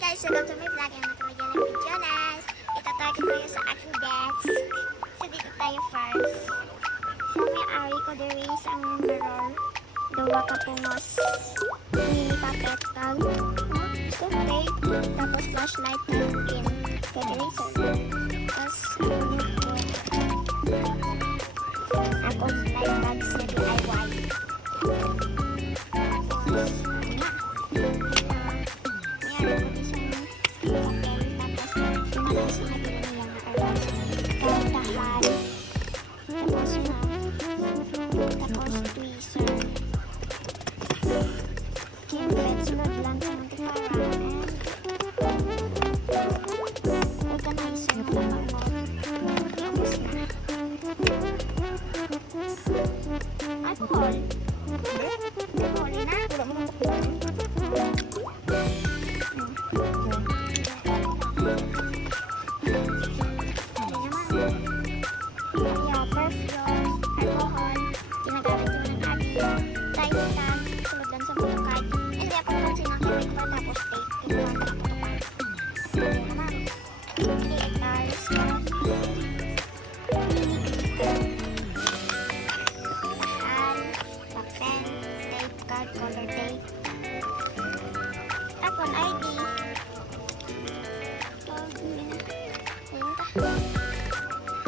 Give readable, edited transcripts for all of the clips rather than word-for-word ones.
guys, welcome to my vlog. Ang nakalagyan ng video nas. Itatarget ko tayo sa aking desk. So dito tayo first. So may ari ko there is ang mirror. Dawa ka pumos. Mini puppet kag. Tape. Tapos flashlight kag pin. Kag eraser. Tapos ako light bags na DIY. Tapos tweezer. Kimpet, sunod lang sa mga paraan. Organizer na naman mo. Tapos na. Alcohol. Alcohol na. Wala mo nang color tape. Akon ID.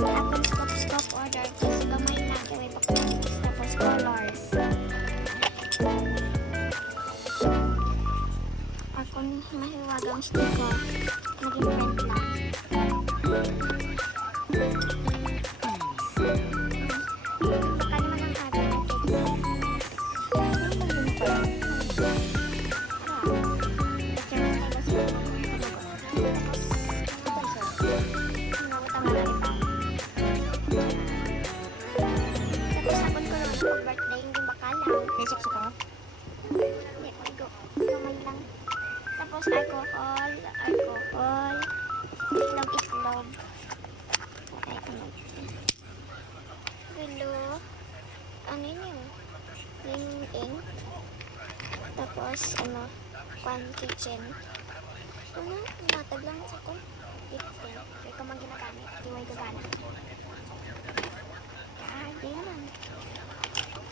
Akon scope order. Kasi gamay na kaway pakapit. Tapos color. Akon mahiwagang sticker. Naging print lang. Baka naman ang atin natin. Tapos alcohol, itlog. Okay, glue, ano yun? Yung ink. Tapos, kitchen. Matag lang sa ko. Kaya ka man ginagamit. Di mo gagana. Di naman.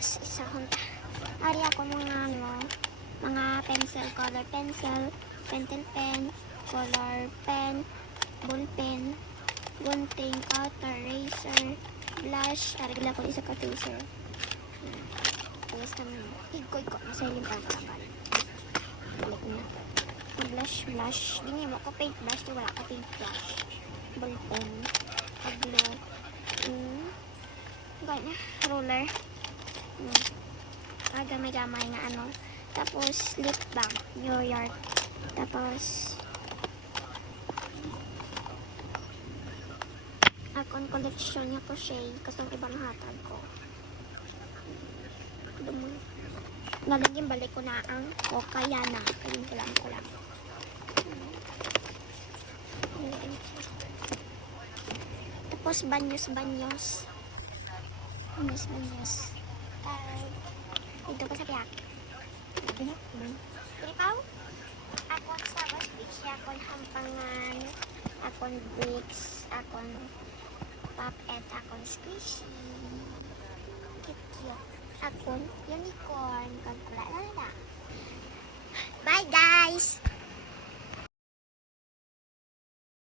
Isa hunta. Ari ako mga pencil, color pencil, pentel pen, color pen, ball pen, gunting, cutter, razor, blush. Ari gila ko isa ka razor. Tapos naman, higkoy ko. Nasa ilim ang kapal. Balik na. Blush. Di mo ko paint brush. Di wala ka paint brush. Ball pen. Glue. Gaya na. Roller. Gamay-gamay nga Tapos, lip balm. New York. Tapos, akong collection niya crochet. Kasi ang ibang hatag ko. Nalagyan balik ko na ang kaya na. Kayong ko lang. Tapos, banyos. Dito ko sa piyak. Ikaw? Akon sa speech, akon hampangan, akon bricks, akon puppet, akon squishy. Cute. Akon unicorn. Bye guys!